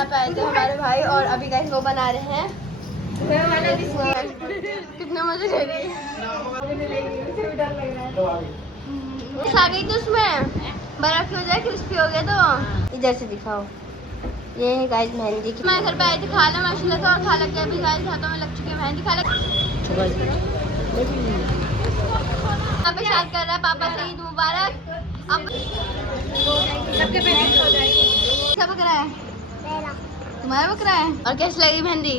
आए थे हमारे भाई और अभी गाइस वो बना रहे हैं। कितना मजा ले रही है। आ गई थी उसमें बर्फ हो जाए क्रिस्पी हो गया तो इधर से दिखाओ। ये है गाइस मेहंदी की। मैं घर पे आई थी खाला माशाल्लाह से और खाला के अभी गाइस हाथों में लग चुकी है मेहंदी। खाला यहाँ पे शाद कर रहा है पापा से ईद मुबारक। अब सबके पेरेंट्स हो जाएंगे। क्या बकरा है? तुम्हारा बकरा है। और कैसी लगी मेहंदी?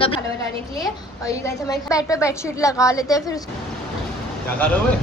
तब खाना बनाने के लिए और ये गाइस हमारे बेड पे बेडशीट लगा लेते हैं फिर क्या करोगे?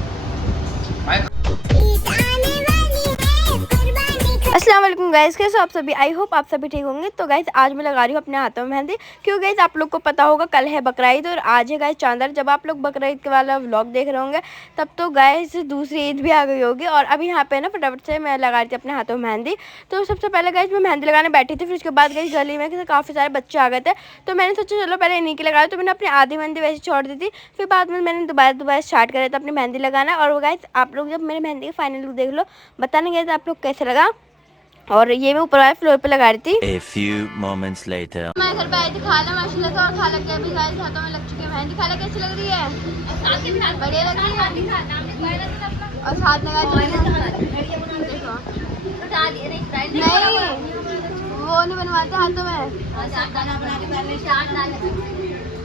अस्सलाम वालेकुम गाइस, कैसे आप सभी? आई होप आप सभी ठीक होंगे। तो गाइस आज मैं लगा रही हूँ अपने हाथों में मेहंदी, क्योंकि गाइस आप लोग को पता होगा कल है बकरा ईद और आज है गाइस चांद रात। जब आप लोग बकरा ईद के वाला व्लॉग देख रहे होंगे तब तो गाइस दूसरी ईद भी आ गई होगी। और अभी यहाँ पे ना फटाफट से मैं लगा रही थी अपने हाथों में मेहंदी। तो सबसे पहले गाइस मैं मेहंदी लगाने बैठी थी, फिर उसके बाद गाइस गली में काफ़ी सारे बच्चे आ गए थे तो मैंने सोचा चलो पहले इन्हीं की लगाया। तो मैंने अपनी आधी मेहंदी वैसे छोड़ दी थी, फिर बाद में मैंने दोबारा स्टार्ट करा था अपनी मेहंदी लगाना। और गाइस आप लोग जब मेरी मेहंदी का फाइनल लुक देख लो बताने गए आप लोग कैसे लगा। और ये मैं ऊपर वाले फ्लोर पे लगा रही थी। A few moments later. मैं घर पे आई थी खाला माशाल्लाह से और खाला के अभी गाइस हाथों में लग चुकी है मेहंदी। खाला कैसी लग रही है? बढ़िया लग रही है। और साथ लगा नहीं वो नहीं बनवाते हाथों में।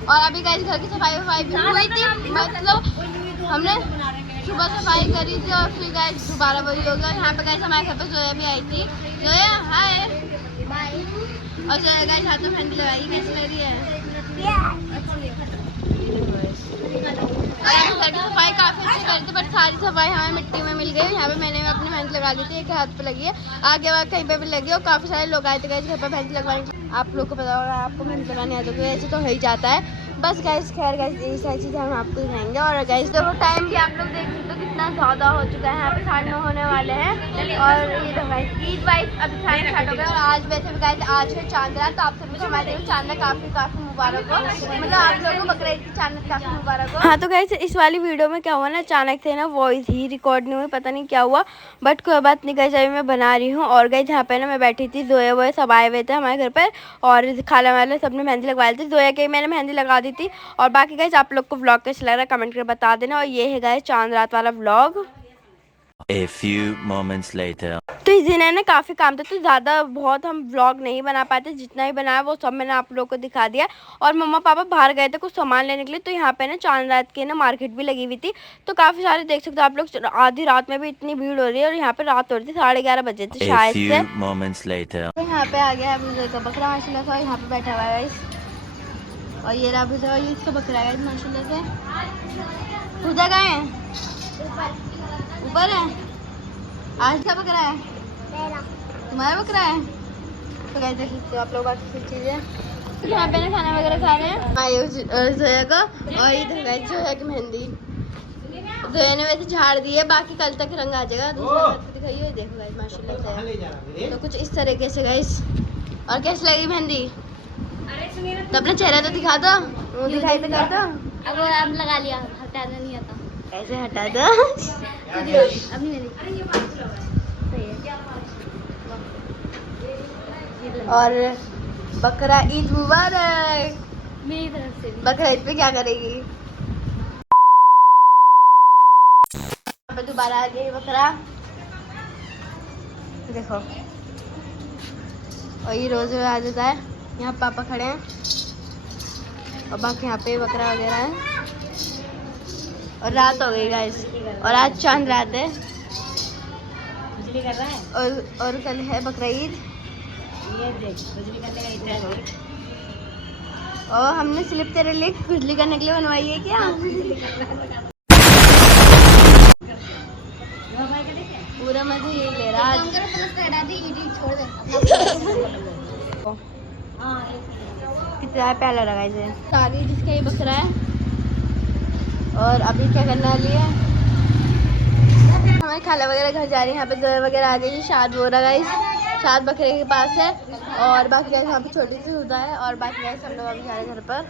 और अभी गाइस घर की सफाई भी हुई थी, मतलब हमने सुबह सफाई करी थी और फिर गाइस दोबारा वही हो गया। यहाँ पे गाइस हमारे घर पे जोया भी आई थी। जोया हाय। और जोया गाइस हाथों में मेहंदी लगाई, कैसी लग रही है? और घर की सफाई काफी अच्छी करी थी बट सारी सफाई हमें मिट्टी में मिल गई। यहाँ पे मैंने अपनी मेहंदी लगा ली थी, एक हाथ पे लगी है, आगे वहाँ कहीं पे भी लगी है। और काफी सारे लोग आए थे गाइस घर पे मेहंदी लगवाने के लिए। आप लोग को पता होगा, आपको मेहंदी लगाने आती है ऐसे तो हो ही जाता है। बस गाइस खैर गाइस यही सारी चीज़ें हम आपको दिखाएंगे। और गाइस देखो टाइम भी आप लोग देख सकते हो कितना ज़्यादा हो चुका है। यहाँ पे 9:30 होने वाले हैं और ये तो गाइस ईद वाइज अभी खाना स्टार्ट हो गया। और आज वैसे भी गाइस आज है चांद रात, तो आप सभी को हमारे चांद रात काफ़ी मुबारक हो, मतलब आप लोगों को बकरा ईद की चांद रात काफ़ी मुबारक हो। हाँ तो गाइस इस वाली वीडियो में क्या हुआ ना, अचानक से ना वॉइस ही रिकॉर्ड नहीं हुई, पता नहीं क्या हुआ बट कोई बात नहीं गाइस, अभी मैं बना रही हूँ। और गाइस यहाँ पे ना मैं बैठी थी, जोया वोया सब आए हुए थे हमारे घर पर और खाला वाले सबने मेहंदी लगवा ली थी। जोया के मैंने मेहंदी लगा दी थी। और बाकी गाइस आप लोग को व्लॉग कैसा लग रहा है कमेंट करके बता देना। और ये है गाइस चांद रात वाला vlog. A few moments later. तो इस दिन है ना काफ़ी काम था तो ज़्यादा बहुत हम व्लॉग नहीं बना पाते, जितना ही बनाया वो सब मैंने आप लोगों को दिखा दिया। और मम्मा पापा बाहर गए थे कुछ सामान लेने के लिए, तो यहाँ पे ना चांद रात की ना मार्केट भी लगी हुई थी। तो काफ़ी सारे देख सकते हो आप लोग, आधी रात में भी इतनी भीड़ हो रही है। और यहाँ पे रात हो रही थी 11:30 बजे थे शायद से। Moments later. तो यहाँ पे आ गया है अभी का बकरा माशाल्लाह से, यहाँ पे बैठा हुआ है और ये रहा और ये इसका बकरा है माशाल्लाह से। उधर गए हैं ऊपर है। आज क्या बकरा है? तुम्हारा बकरा है। तो कैसे देख सकते हो आप लोग बाकी सब चीज़ें। यहाँ पे ना खाना वगैरह खा रहे हैं जोया का। और ये देखो जोया की मेहंदी जोया ने वैसे झाड़ दी है, बाकी कल तक रंग आ जाएगा। दूसरे हाथ पे दिखाइए, देखो गाइस माशाल्लाह से तो कुछ इस तरीके से गाइस। और कैसी लगी मेहंदी? तो अपना चेहरा तो दिखा दो, वो दिखाई तो कर दो। अब आप लगा लिया, हटाना नहीं आता। ऐसे हटा दो अभी मेरी और बकरा ईद मुबारक। मेरी तरफ से बकरा ईद पे क्या करेगी? दोबारा आ गई बकरा, देखो। और ये रोज आ जाता है। यहाँ पापा खड़े हैं और बाकी यहाँ पे बकरा वगैरह है। और रात हो गई गाइस और आज चांद रात है और कल है बकरा ईद। और हमने स्लिप तेरे लिए खुजली करने के लिए बनवाई है क्या? पूरा मजे यही ले रहा आज। कितना प्यारा लगा इसे। आगे जिसका ये बकरा है। और अभी क्या करने वाली है, हमारे खाला वगैरह घर जा रही है। यहाँ पे जोया वगैरह आ गई, शाद हो रहा है, शाद बकरे के पास है। और बाकी गाइस यहाँ पे छोटी सी हुदा है और बाकी गाइस सब लोग अभी जा रहे हैं घर पर।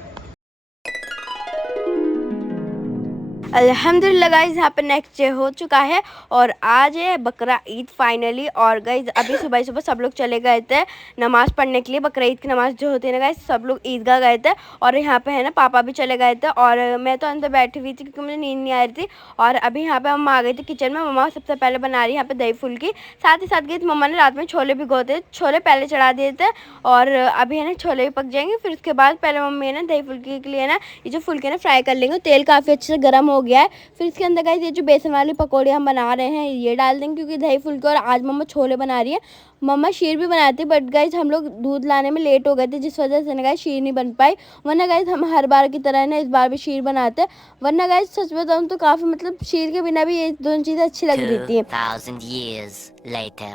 अल्हम्दुलिल्लाह गाइस, यहाँ पे नेक्स्ट डे हो चुका है और आज है बकरा ईद फाइनली। और गाइस अभी सुबह सुबह सब लोग चले गए थे नमाज़ पढ़ने के लिए। बकरा ईद की नमाज़ जो होती है ना गाइस, सब लोग ईदगाह गए थे और यहाँ पे है ना पापा भी चले गए थे और मैं तो अंदर बैठी हुई थी क्योंकि मुझे नींद नहीं आ रही थी। और अभी यहाँ पे मम्मा आ गई थी किचन में। मम्मा सबसे पहले बना रही है यहाँ पे दही फुल्की। साथ ही साथ गई थी मम्मा ने रात में छोले भिगोए थे, छोले पहले चढ़ा दिए थे और अभी है ना छोले भी पक जाएंगे। फिर उसके बाद पहले मम्मी है ना दही फुल्की के लिए ना ये जो फुल्के ना फ्राई कर लेंगे। तेल काफ़ी अच्छे से गर्म हो गया है। फिर इसके अंदर गाइस ये जो बेसन वाली पकौड़ी हम बना रहे हैं ये डाल देंगे क्योंकि दही फुल्के और आज मम्मा छोले बना रही है। मम्मा शीर भी बनाती बट गाइस हम लोग दूध लाने में लेट हो गए थे जिस वजह से ना गाइस शीर नहीं बन पाई। वरना गाइस हम हर बार की तरह ना इस बार भी शीर बनाते। वरना गाइस सच बताऊं तो काफ़ी मतलब शीर के बिना भी ये दोनों चीज़ें अच्छी लग रही थी। 2000 years later.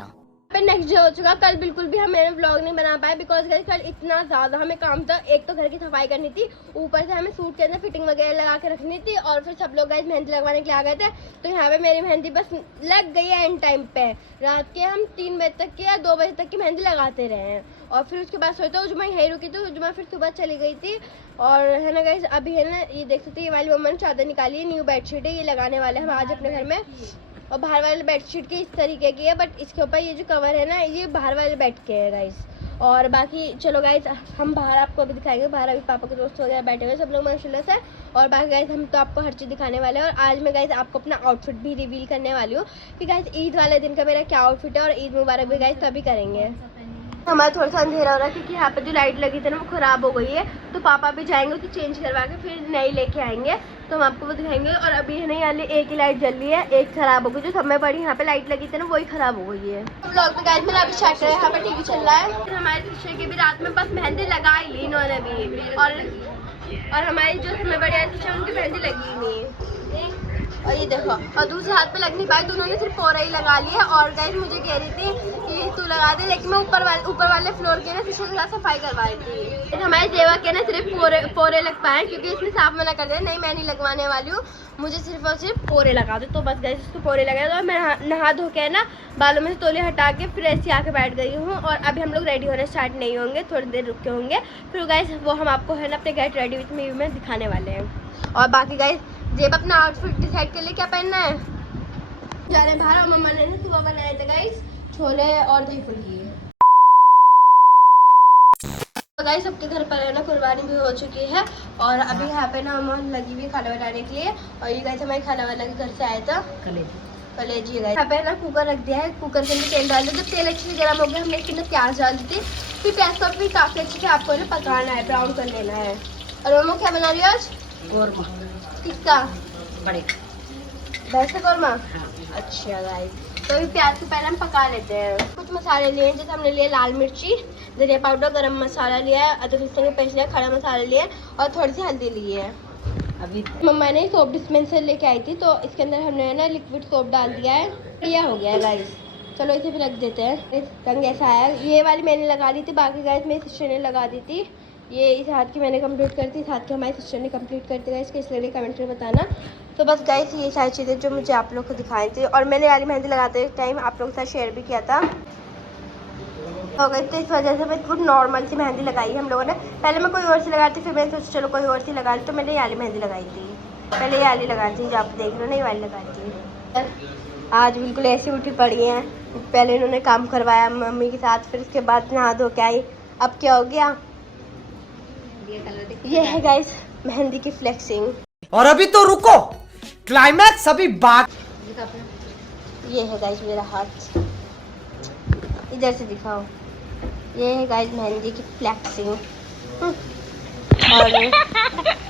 पे नेक्स्ट डे हो चुका। कल बिल्कुल भी हम मैंने व्लॉग नहीं बना पाया बिकॉज गाइस कल इतना ज़्यादा हमें काम था। एक तो घर की सफाई करनी थी, ऊपर से हमें सूट के अंदर फिटिंग वगैरह लगा के रखनी थी और फिर सब लोग गाइस मेहंदी लगवाने के लिए आ गए थे। तो यहाँ पे मेरी मेहंदी बस लग गई है एंड टाइम पे। रात के हम 3 बजे तक की या 2 बजे तक की मेहंदी लगाते रहे हैं और फिर उसके बाद सोचते उजुमा यहीं रुकी थी। उजुमा फिर सुबह चली गई थी और है ना गाइस अभी है ना ये देख सकते हैं ये वाली मम्मा ने चादर निकाली है, न्यू बेडशीट है, ये लगाने वाले हम आज अपने घर में। और बाहर वाले बेडशीट की इस तरीके की है बट इसके ऊपर ये जो कवर है ना ये बाहर वाले बेड के है गाइस। और बाकी चलो गाइस हम बाहर आपको अभी दिखाएंगे। बाहर अभी पापा के दोस्त वगैरह बैठे हुए सब लोग माशाल्लाह से। और बाकी गाइस हम तो आपको हर चीज़ दिखाने वाले हैं और आज मैं गाइस आपको अपना आउटफिट भी रिवील करने वाली हूँ कि गाइस ईद वाले दिन का मेरा क्या आउटफिट है और ईद मुबारक भी गाइस तभी करेंगे। हमारा थोड़ा सा अंधेरा हो रहा है क्योंकि यहाँ पे जो लाइट लगी थी ना वो ख़राब हो गई है। तो पापा भी जाएंगे तो चेंज करवा के फिर नई लेके आएंगे तो हम आपको वो दिखाएंगे। और अभी है ना यहाँ एक ही लाइट जल रही है, एक ख़राब हो गई। जो सब में बड़ी यहाँ पे लाइट लगी थी ना वही ख़राब हो गई है। ब्लॉग में गाइस मैंने अभी स्टार्ट किया है, यहाँ पे टीवी चल रहा है। फिर हमारे सिस्टर की भी रात में बस मेहंदी लगा ही ली इन्होंने भी और हमारी जो सबसे बड़ी सिस्टर उनकी मेहंदी लगी ही नहीं। और ये देखो और दूसरे हाथ पे लग नहीं पाई तो उन्होंने सिर्फ पोरा ही लगा लिया। और गाइस मुझे कह रही थी कि तू लगा दे लेकिन मैं ऊपर वाले फ्लोर के ना सिस्टर के साथ सफाई करवा रही थी। फिर हमारे देवा के ना सिर्फ पोरे लग पाए क्योंकि इसने साफ मना कर दिया, नहीं मैं नहीं लगवाने वाली हूँ, मुझे सिर्फ और सिर्फ पोरे लगा दो। तो बस गाइस उसको पोरे लगाए तो मैं नहा धो के ना बालों में से तोले हटा के फिर ऐसी आके बैठ गई हूँ। और अभी हम लोग रेडी होने स्टार्ट नहीं होंगे, थोड़ी देर रुक के होंगे। फिर गाइस वो हम आपको है ना अपने गेट रेडी विथ मी में दिखाने वाले हैं। और बाकी गाइस जेब अपना आउटफिट डिसाइड कर ले क्या पहनना है। जा रहे हैं बाहर और मम्मा ने सुबह बनाए थे गाइस छोले और दही फुल्की। तो गाइस सबके घर पर है ना कुर्बानी भी हो चुकी है और अभी यहाँ पे ना मम्मा लगी हुई खाना बनाने के लिए। और ये गाइस हमारे खाना वाला के घर से आया था कलेजी। यहाँ पे ना कुकर रख दिया है, कुकर के अंदर तेल डाल दिया। जब तेल अच्छे से गर्म हो गया हमने इसके अंदर प्याज डाल दी थी। फिर प्याज को भी काफ़ी अच्छे से आपको ना पकाना है, ब्राउन कर लेना है। और मम्मा क्या बना रही है आज? कौरमा। किसका? बड़े भैंस का कौरमा। अच्छा गाइस तो अभी प्याज को पहले हम पका लेते हैं। कुछ मसाले लिए हैं जैसे हमने लिया लाल मिर्ची, धनिया पाउडर, गरम मसाला लिया है, अदरक लहसुन का पेस्ट लिया, खड़ा मसाला लिया और थोड़ी सी हल्दी ली है। अभी मम्मा ने सोप डिस्पेंसर लेके आई थी तो इसके अंदर हमने ना लिक्विड सोप डाल दिया है। यह हो गया है गाइस, चलो इसे भी रख देते हैं। रंग ऐसा आया। ये वाली मैंने लगा दी थी, बाकी गाइस मेरी सिस्टर ने लगा दी थी। ये इस हाथ की मैंने कंप्लीट कर दी, इस हाथ की हमारी सिस्टर ने कंप्लीट कर दी गाइस, इसलिए कमेंट में बताना। तो बस गाइस ये सारी चीज़ें जो मुझे आप लोग को दिखाई थी और मैंने वाली मेहंदी लगाते टाइम आप लोगों के साथ शेयर भी किया था हो गई। तो इस वजह से मैं बिल्कुल नॉर्मल सी मेहंदी लगाई हम लोगों ने। पहले मैं कोई और सी लगाई थी फिर मैंने सोचा चलो कोई और सी लगा ली तो मैंने ये वाली मेहंदी लगाई थी। पहले ये वाली लगाई थी जो आप देख रहे हो ना, ये वाली लगाई थी। आज बिल्कुल ऐसी उठी पड़ी हैं। पहले इन्होंने काम करवाया मम्मी के साथ, फिर उसके बाद नहा धो के आई। अब क्या हो गया, ये है गाइस मेहंदी की फ्लेक्सिंग। और अभी तो रुको, क्लाइमैक्स अभी बात। ये है गाइस मेरा हाथ, इधर से दिखाओ। ये है गाइस मेहंदी की फ्लेक्सिंग। और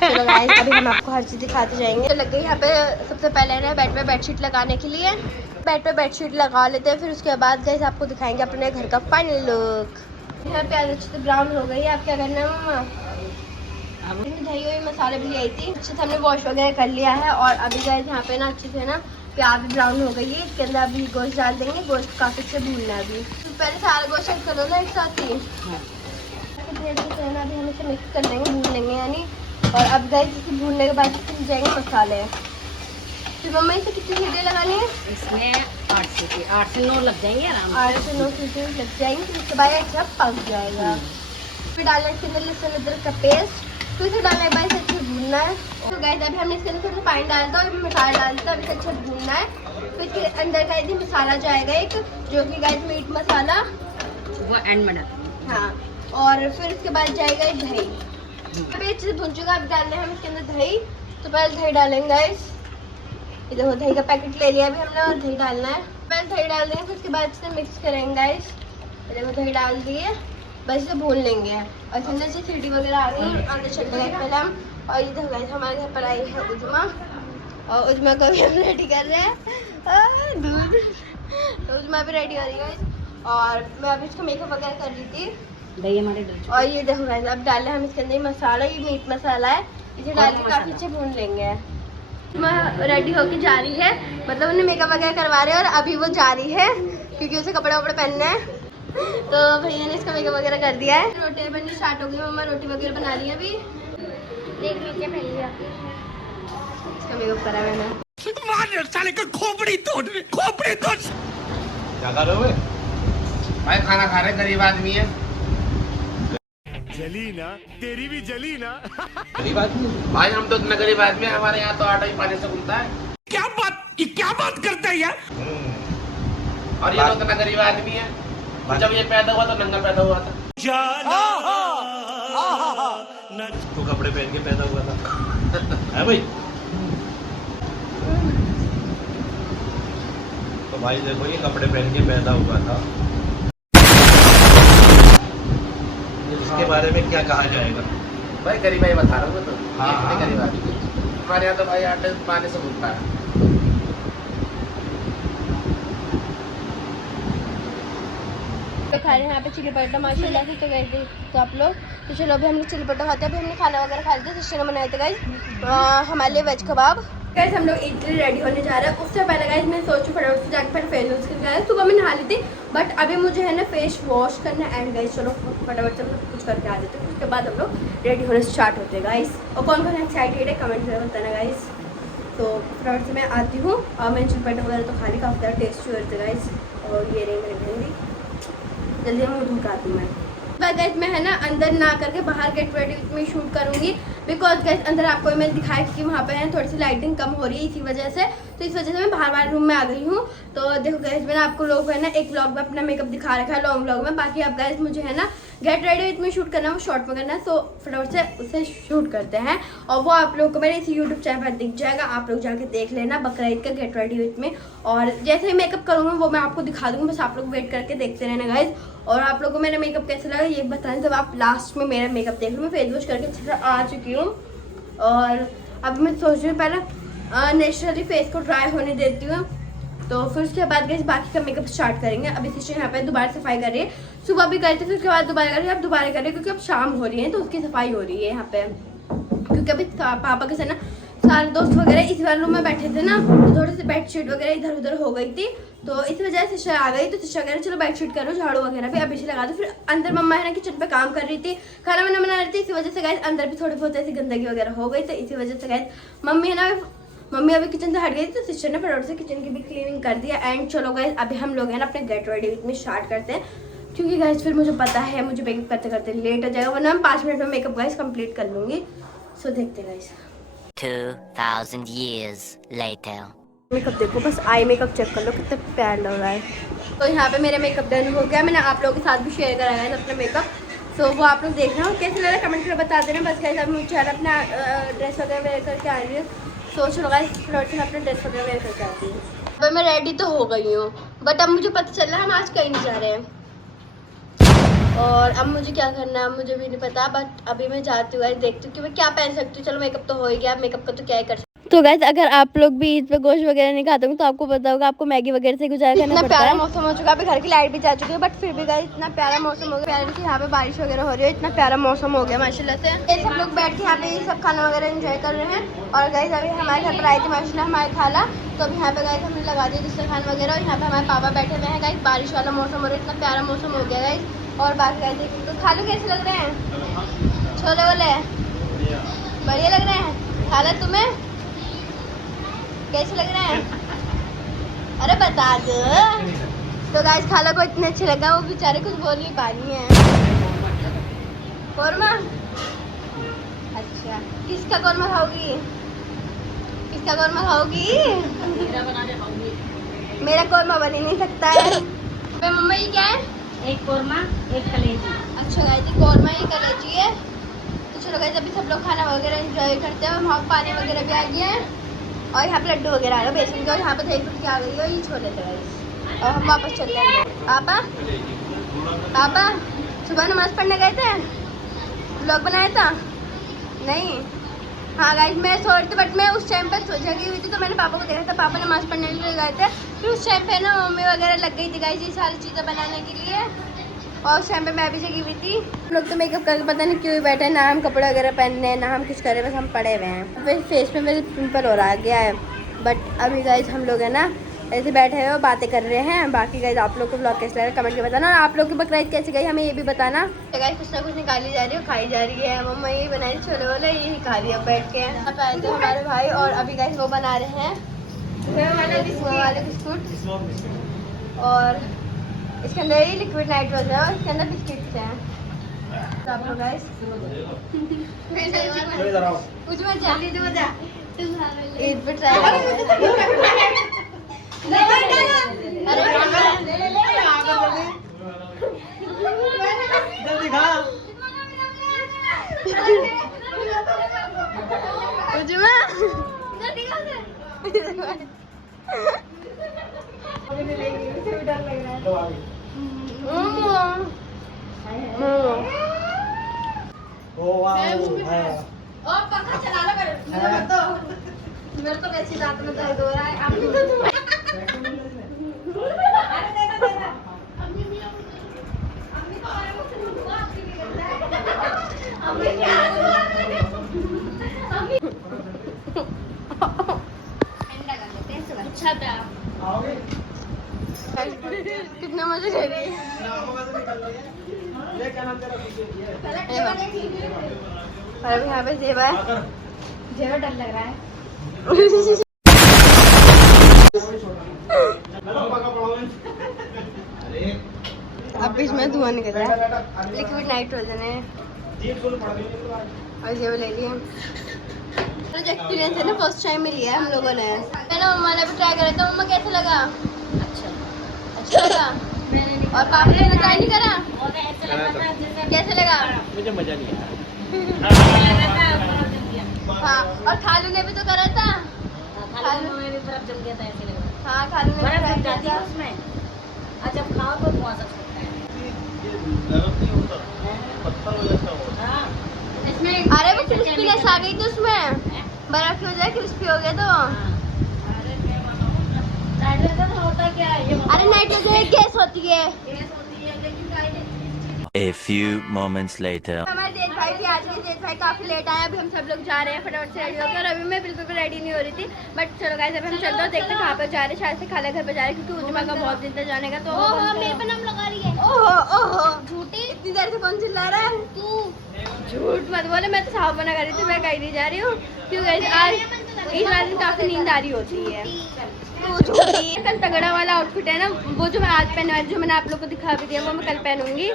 चलो गाइस अभी हम आपको हर चीज़ दिखाते जाएंगे। तो लग गई यहाँ पे सबसे पहले ना बेड पे बेडशीट लगाने के लिए। बेड पे बेडशीट लगा लेते हैं, फिर उसके बाद गाइस आपको दिखाएंगे अपने घर का फाइनल लुक। यहाँ प्याज अच्छे से ब्राउन हो गई है। अब क्या करना है मम्मा? दही हुई मसाले भी ले आई थी, अच्छे से हमने वॉश वगैरह कर लिया है। और अभी गाइस यहाँ पे ना अच्छे से ना प्याज भी ब्राउन हो गई है। इसके अंदर अभी गोश्त डाल देंगे, गोश्त काफ़ी अच्छे भूनना है अभी। तो पहले सारा गोश्त ऐड कर लो ना एक साथ ही, अभी हम इसे मिक्स कर लेंगे, भून लेंगे यानी। और अब गाइस इसे भूनने के बाद फिर जाएंगे मसाले। फिर मम्मा इसे कितनी सीटी लगानी है? इसमें 8 से 9 लग जाएंगे आराम से। 8 से 9 सीटी लग जाएंगी, फिर उसके बाद अच्छा पक जाएगा। फिर डालना इसके अंदर लहसुन अदरक का पेस्ट फिर इसे डालने के बाद इसे अच्छे भूनना है। तो गाइस अभी हमने इसके अंदर थोड़ा सा पानी डाल दिया और मसाला डाल दिया, अभी इसे अच्छे भूनना है। फिर इसके अंदर गाइस मसाला जाएगा एक, जो कि गाइस मीट मसाला, वो एंड में डाल। हाँ, और फिर इसके बाद जाएगा दही। अभी अच्छे से भून चुका, अब डालने हैं हम इसके अंदर दही। तो पहले दही डालेंगे गाइस, ये देखो दही का पैकेट ले लिया अभी हमने और दही डालना है। पहले दही डाल देंगे, फिर उसके बाद इसे मिक्स करेंगे गाइस। ये देखो दही डाल दिए, बस इसे भून लेंगे। और इसके अंदर से सीटी वगैरह आ गई, अंदर चल गए पहले हम। और ये देखो गाइस हमारे घर पर आई है उजमा, और उजमा को भी हम रेडी कर रहे हैं दूध। तो उजमा भी रेडी हो रही है और मैं अभी इसका मेकअप वगैरह कर रही थी। दही हमारे डल। और ये देखो गाइस अब डाले हम इसके अंदर मसाला, ये मीट मसाला है, इसे डाल के काफी अच्छे भून लेंगे। मैं रेडी होके जा रही है, मतलब उन्हें मेकअप वगैरह करवा रहे हैं और अभी वो जा रही है क्योंकि उसे कपड़े वपड़े पहनने हैं। तो भैया ने इसका मेकअप वगैरह कर दिया है। रोटी बननी स्टार्ट हो गई, मम्मा रोटी वगैरह बना रही है अभी। देख लीजिए पहले आप। इसका मेकअप करा मैंने। क्या कर रहे हो भाई? खाना खा रहे, गरीब आदमी है। जली ना, तेरी भी जली ना। गरीब आदमी भाई, हम तो इतना गरीब आदमी है, हमारे यहाँ तो आटा ही पानी से घूमता है। क्या बात करता है यार? और ये तो इतना गरीब आदमी है, जब ये पैदा हुआ तो नंगा पैदा हुआ था। तो कपड़े पहन के पैदा हुआ था है भाई? तो भाई देखो ये कपड़े पहन के पैदा हुआ था, इसके बारे में क्या कहा जाएगा? भाई गरीब भाई बता रहा हूँ तो। हाँ, ये हाँ। गरीब आदमी हमारे यहाँ तो भाई आटे पानी से घूमता है। तो खा रहे हैं यहाँ पे चिली परोठा माशाल्लाह से। तो गए थे तो आप लोग, तो चलो अभी हमने चिली परोठा खाते हैं। अभी हमने खाना वगैरह खा लिया, सिस्टर ने बनाए थे गाइस हमारे लिए वेज कबाब। गाइस हम लोग ईद के लिए रेडी होने जा रहे हैं। उससे पहले गाइस मैं सोचूं फटाफट से जाकर फेस वॉश करके आया। सुबह मैं नहा ली थी, बट अभी मुझे है ना फेस वॉश करना एंड गाइस चलो फटाफट से हम लोग कुछ करके आ जाते हैं। उसके बाद हम लोग रेडी होने स्टार्ट होते हैं गाइस। और कौन कौन एक्साइटेड है कमेंट में बताना गाइस। तो फटाफट से मैं आती हूँ और मैंने चिली परोठा वगैरह तो खा ली, काफ़ी ज़्यादा टेस्टी होते गाइस। और ये रही मेरी भिंडी, जल्दी मैं धूप आती हूँ मैं। गाइस मैं है ना अंदर ना करके बाहर गेट रेडी में शूट करूँगी, बिकॉज गाइस अंदर आपको मैंने दिखाया कि वहाँ पे है थोड़ी सी लाइटिंग कम हो रही है इसी वजह से। तो इस वजह से मैं बाहर रूम में आ गई हूँ। तो देखो गाइस मैंने आपको लोग है ना एक व्लॉग में अपना मेकअप दिखा रखा है, लॉन्ग व्लॉग में। बाकी अब गाइस मुझे है ना गेट रेडी विथ में शूट करना है, वो शॉर्ट में करना है। सो फटाफट से उसे शूट करते हैं और वो आप लोगों को मेरे इस यूट्यूब चैनल पर दिख जाएगा, आप लोग जाके देख लेना, बकरा ईद का गेट रेडी विथ में। और जैसे ही मेकअप करूँगा वो मैं आपको दिखा दूँगी, बस आप लोग वेट करके देखते रहना गाइस। और आप लोगों को मेरा मेकअप कैसा लगा ये बताएं जब आप लास्ट में मेरा मेकअप देख लो। मैं फेस वॉश करके अच्छे से आ चुकी हूँ और अब मैं सोच रही हूँ पहले नेचुरली फेस को ड्राई होने देती हूँ, तो फिर उसके बाद गाइस बाकी का मेकअप स्टार्ट करेंगे। अभी सिस्टर यहाँ पे दोबारा सफाई कर रही है, सुबह भी करी थी फिर उसके बाद दोबारा कर रही है। अब दोबारा कर रही है क्योंकि अब शाम हो रही है तो उसकी सफाई हो रही है यहाँ पे। क्योंकि अभी पापा के साथ ना सारे दोस्त वगैरह इस वाले रूम में बैठे थे ना, तो थोड़ी सी बेडशीट वगैरह इधर उधर हो गई थी, तो इस वजह से सिस्टर आ गई। तो सिस्टर कह रही चलो बेडशीट करो, झाड़ू वगैरह भी अभी से लगा दो। फिर अंदर मम्मा है ना किचन पे काम कर रही थी, खाना वाना बना रही थी, इसी वजह से गाइस अंदर भी थोड़ी बहुत ऐसी गंदगी वगैरह हो गई। तो इसी वजह से गाइस मम्मी अभी किचन से हट गई तो सिस्टर ने फटाफट से किचन की भी क्लीनिंग कर दिया। एंड चलो गाइस अभी हम लोग हैं ना अपने गेट रेडी में स्टार्ट करते हैं, क्योंकि गाइस फिर मुझे पता है मुझे मेकअप करते करते लेट हो जाएगा, वरना मैं 5 मिनट में मेकअप गाइस कंप्लीट कर लूँगी। सो देखते गाइस 2,000 years later. मेकअप देखो, बस आई मेकअप चेक कर लो कितना प्यार लग रहा है। तो यहाँ पे मेरा मेकअप डन हो गया, मैंने आप लोगों के साथ भी शेयर करा है अपना मेकअप, तो वो आप लोग देख रहे हो कैसे लग रहा है कमेंट करके बता देना। बस गाइस अब मुझे अपना ड्रेस वगैरह वेयर करके आ रही है, सोच लो गाइस फ्लोर से अपना ड्रेस वगैरह वेयर करके आती हूँ। अब मैं रेडी तो हो गई हूँ, बट अब मुझे पता चल रहा है हम आज कहीं नहीं जा रहे हैं और अब मुझे क्या करना है मुझे भी नहीं पता, बट अभी मैं जाती हूँ गाइस, देखती हूँ कि मैं क्या पहन सकती हूँ। चलो मेकअप तो हो ही गया, मेकअप का तो क्या ही कर सकती। तो गाइस अगर आप लोग भी ईद पे गोश्त वगैरह नहीं खाते हो तो आपको पता होगा आपको मैगी वगैरह से गुजारा करना पड़ता है। इतना प्यारा मौसम हो चुका है, अभी घर की लाइट भी जा चुकी है, बट फिर भी गाइस इतना प्यारा मौसम हो गया। पेरेंट्स यहाँ पे बारिश वगैरह हो रही है, इतना प्यारा मौसम हो गया माशाल्लाह से। ये सब लोग बैठ के यहाँ पे सब खाना वगैरह एंजॉय कर रहे हैं। और गाइस अभी हमारे घर पर आई थी माशाल्लाह हमारे खाला, तो अभी यहाँ पे गाइस हमने लगा दिया दस्तरखान वगैरह और यहाँ पे हमारे पापा बैठे हुए हैं गाइस। बारिश वाला मौसम हो रहा है, इतना प्यारा मौसम हो गया गाइस। और बाकी गाइस तो खालू कैसे लग रहे हैं, छोले वाले बढ़िया लग रहे हैं। खाला तुम्हें कैसे लग रहे हैं, अरे बता दो। तो गाइस खाला को इतने अच्छे लगा, वो बेचारे कुछ बोल नहीं पा रही हैं। कोरमा अच्छा किसका कौरमा खाओगी? किसका कौरमा खाओगी? मेरा बना के खाऊंगी। मेरा कौरमा बन ही नहीं सकता है। अबे मम्मा ये क्या है? एक कोरमा, एक कलेजी। अच्छा गाइस, ये कौरमा ही कलेजी है। तो चलो गाइस, अभी सब लोग खाना वगैरह एंजॉय करते हैं। वहाँ पानी वगैरह भी आ गया है और यहाँ पे लड्डू वगैरह आ गए बेसन के, और यहाँ पे दही फुटकी आ गई है और ये छोले थे गाइस। और हम वापस चलते हैं। पापा पापा सुबह नमाज पढ़ने गए थे? व्लॉग बनाया था? नहीं। हाँ गाइस, मैं सो रही थी बट मैं उस टाइम पर जगी हुई थी, तो मैंने पापा को देखा था। पापा नमाज पढ़ने के लिए गए थे। फिर उस टाइम पे ना मम्मी वगैरह लग गई थी गाइस ये सारी चीज़ें बनाने के लिए, और उस टाइम पे मैं भी जगी हुई थी। हम लोग तो मेकअप करके पता नहीं क्यों बैठे हैं, ना हम कपड़े वगैरह पहनने हैं ना हम कुछ करें, बस हम पड़े हुए हैं। फिर फेस पे मेरे पिंपल हो रहा गया है। बट अभी गाइस हम लोग है ना ऐसे बैठे हुए और बातें कर रहे हैं। बाकी गाइस आप लोग को ब्लॉग कैसे लगा कमेंट के बताना, और आप लोग की बकरीद कैसे गई हमें ये भी बताना। तो गाइस कुछ ना कुछ निकाली जा रही है, खाई जा रही है। मम्मा ये बनाई छोले वाले, यही खा रही है बैठ के। यहाँ पे आए थे हमारे भाई, और अभी गाइस वो बना रहे हैं वाले बिस्कुट, और इसके अंदर ही लिक्विड नाइट्रोजन है और इसके अंदर बिस्किट्स हैं। तो आप लोग गाइस ईद पे ट्राई जल्दी खा। मेरे तो वैसे दांत में दर्द हो रहा है। आप कितना मजा ले रही है। और अभी यहाँ पे जेबा डर लग रहा है। अब इसमें धुआं निकल रहा है, लिक्विड नाइट्रोजन है। और ये ले लिए जो एक्सपीरियंस है ना फर्स्ट टाइम में लिया है हम लोगों ने। मैंने मम्मा ने भी ट्राई करा था। मम्मा कैसा लगा? अच्छा लगा। और पापा ने ट्राई नहीं करा? कैसे लगा? मुझे मजा नहीं आया। हाँ, और खालू ने भी तो करा था। खालू में भी बर्फ जम गया था, ऐसे लग रहा हाँ, खालू ने बर्फ भी जम try जाती किया है था। उसमें। अच्छा खाओ तो धुआं सा छूटता है। हाँ इसमें अरे वो क्रिस्पीनेस आ गई थी उसमें, बर्फ की वजह क्रिस्पी हो गया तो। नाइट्रोजन होता क्या है? अरे नाइट्रोजन गैस होती है। A few moments later. हमारे जेठ भाई भी आज के जेठ भाई काफी लेट आए। अभी हम सब लोग जा रहे हैं फटाफट से रेडी होकर। अभी मैं बिल्कुल भी रेडी नहीं हो रही थी, बट चलो गाइस अभी हम चलते हैं, देखते हैं कहाँ पर जा रहे हैं। शायद से खाला घर पर जा रहे हैं, क्योंकि उजमा का बहुत दिन तक जाने का। तो मेरे पे नाम लगा रही है। ओहो झूठी। इतनी देर से कौन चिल्ला रहा है? तू झूठ मत बोले, मैं तो साफ मना कर रही थी, मैं कहीं नहीं जा रही हूँ। क्यों गाइस आज इस बार दिन काफी नींद आ रही होती है। तो झूठी। कल तगड़ा वाला आउटफिट है ना, वो जो मैं आज पहनने, जो मैंने आप लोग को दिखा भी दिया, वो मैं कल पहनूंगी।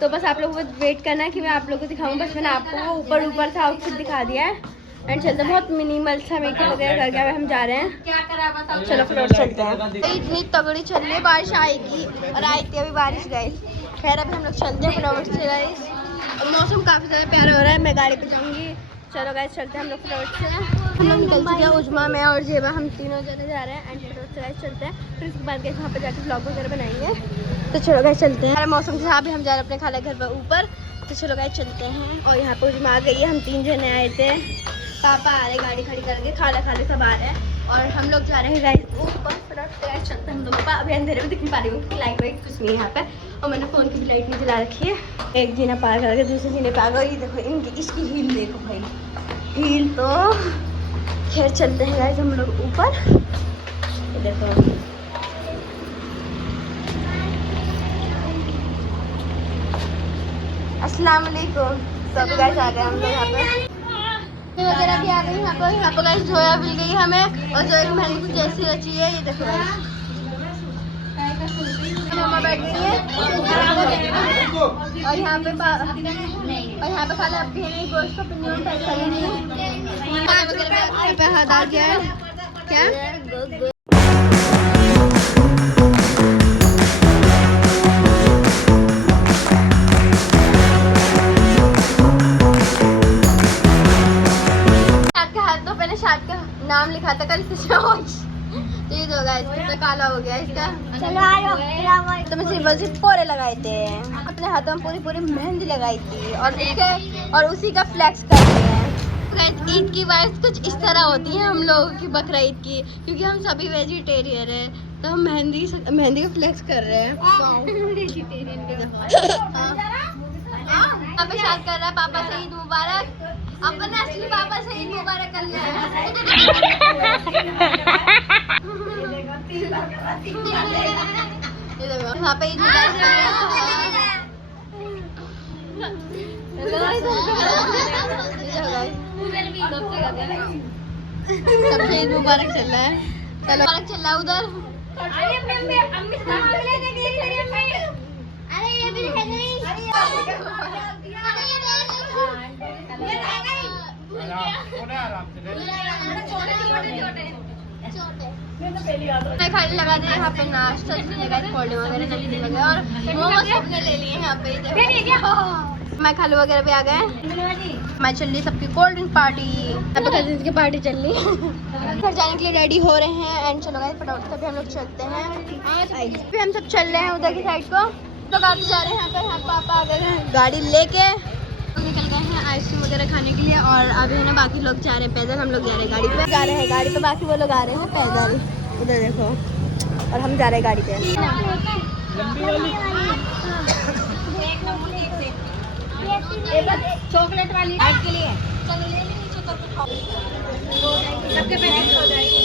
तो बस आप लोग को वेट करना है कि मैं आप लोग को दिखाऊं। बस मैंने आपको वो ऊपर से आउटफिट दिखा दिया है। एंड चलते बहुत मिनिमल सा मेकअप वगैरह करके अब हम जा रहे हैं। क्या करा बताओ। चलो फिर और चलते हैं। इतनी तगड़ी चल रही है, बारिश आएगी और आई थी अभी बारिश गाइस। खैर अभी हम लोग चलते हैं फटाफट से गाइस। और मौसम काफ़ी ज़्यादा प्यारा हो रहा है, मैं गाड़ी पे जाऊँगी। चलो गाइस चलते हैं हम लोग फटाफट से। हम लोग निकल चुके हैं, उजमा में और जेबा, हम तीनों जने जा रहे हैं। एंड फटाफट से गाइस चलते हैं, फिर उसके बाद गाइस वहाँ पर जाकर ब्लॉग वगैरह बनाएंगे। तो चलो गाइस चलते हैं। हमारे मौसम के हिसाब भी हम जा रहे हैं अपने खाला घर पर ऊपर। तो चलो गाइस चलते हैं। और यहाँ पर उजमा आ गई है, हम 3 जने आए थे। पापा आ रहे गाड़ी खड़ी करके, खाला खाले सब आ रहे हैं और हम लोग जा रहे हैं गाइस ऊपर। फटाफट गाइस चलते हैं हम लोग। अभी अंधेरे में दिख नहीं पा रही हूँ क्योंकि लाइट वाइट कुछ नहीं है यहाँ पे, और मैंने फ़ोन की भी लाइट नहीं जला रखी है। एक जीना पार करके दूसरे जीने पे आ गई। ये देखो इनकी, इसकी हील देखो भाई, हील तो। खैर चलते हैं गाइस हम लोग ऊपर। ये देखो अस्सलाम वालेकुम। तो अभी गाइस आ गए हम लोग यहाँ पे वगैरह भी आ गई यहाँ पर गाइस जोया मिल गई हमें, और जोया की मेहंदी कुछ जैसी रची है। ये देखो मम्मा बैठ गई है और यहाँ पे खाला अपनी गोश्त का पिन्नी पैक करेंगे। वगैरह पे हाथ आ गया है क्या? शाद का नाम लिखा था कल से तो ये तो गाइस कितना काला हो गया इसका। तो मैं सिर्फ पोरे लगाए थे, अपने हाथों में पूरी पूरी मेहंदी लगाई थी और उसी का फ्लैक्स कर रहे हैं। गाइस ईद की वाइब्स कुछ इस तरह होती है हम लोगों की बकरा ईद की, क्योंकि हम सभी वेजिटेरियन हैं तो हम मेहंदी का फ्लैक्स कर रहे हैं। अब शाद कर रहा है पापा से ईद मुबारक। अपने असली पापा से ईद मुबारक कर ले। यहाँ पे ईद मुबारक सबसे ईद मुबारक चल रहा है। चलो मुबारक चल रहा है उधर। मैं खाली लगा दे यहाँ पे नाश्ता कोल्ड वगैरह नली लगे और मोमोज सबने ले लिए यहाँ पे। मैं खालू वगैरह भी आ गए। मैं चल रही सबकी कोल्ड ड्रिंक पार्टी, अब कजिन्स की पार्टी चल रही है। घर जाने के लिए रेडी हो रहे हैं एंड चलो गाइस फटाफट से हम लोग चलते हैं। अभी हम सब चल रहे हैं उधर की साइड को, लोग आते जा रहे हैं। यहाँ पे पापा आ गए हैं गाड़ी लेके, निकल गए हैं आइसक्रीम वगैरह खाने के लिए। और अभी है ना बाकी लोग जा रहे हैं पैदल, हम लोग जा रहे हैं गाड़ी पे। जा रहे हैं गाड़ी पे, बाकी वो लोग आ रहे हैं पैदल उधर देखो, और हम जा रहे हैं गाड़ी पे। चॉकलेट वाली के लिए सबके पैकेट हो जाएगी।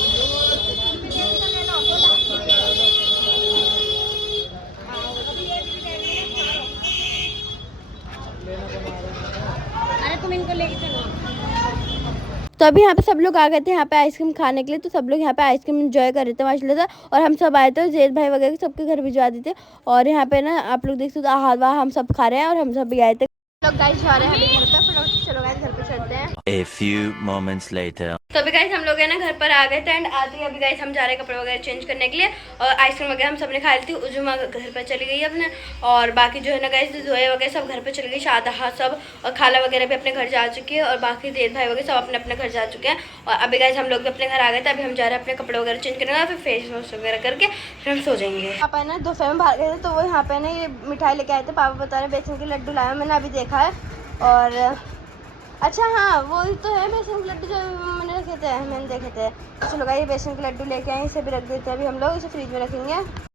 अरे तुम इनको लेके चलो। तो अभी यहाँ पे सब लोग आ गए थे यहाँ पे आइसक्रीम खाने के लिए, तो सब लोग यहाँ पे आइसक्रीम एंजॉय कर रहे थे माशाल्लाह से। और हम सब आए थे जैद भाई वगैरह सबके घर भिजवा दी थे। और यहाँ पे ना आप लोग देख सकते हो हलवा हम सब खा रहे हैं और हम सब भी आए थे। लोग गाइस जा रहे हैं अभी घर पे, चलो गाइस घर पे चलते हैं। A few moments later. तो अभी गाइस हम लोग है ना घर पर आ गए थे एंड आते ही अभी गाइस हम जा रहे हैं कपड़े वगैरह चेंज करने के लिए। और आइसक्रीम वगैरह हम सबने खा ली थी। उजुमा घर पर चली गई अपने, और बाकी जो है ना गाइस जोए वगैरह सब घर पे चली गई, शादा सब और खाला वगैरह भी अपने घर जा चुकी है। और बाकी देद भाई वगैरह सब अपने अपने घर जा चुके हैं। और अभी गाइस हम लोग भी अपने घर आ गए थे। अभी हम जा रहे हैं अपने कपड़े वगैरह चेंज करने का, फिर फेस वॉश वगैरह करके फिर हम सो जाएंगे। यहाँ पे ना दोपहर में बाहर गए थे तो वो यहाँ पे ना ये मिठाई लेके आए थे। पापा बता रहे बेसन के लड्डू लाए, मैंने अभी देखा है। और अच्छा हाँ वो तो है बेसन के लड्डू जो मैंने रखे थे, मैंने देखे थे। चलो गाइस ये बेसन के लड्डू लेके आए, इसे भी रख देते हैं अभी हम लोग, इसे फ्रिज में रखेंगे।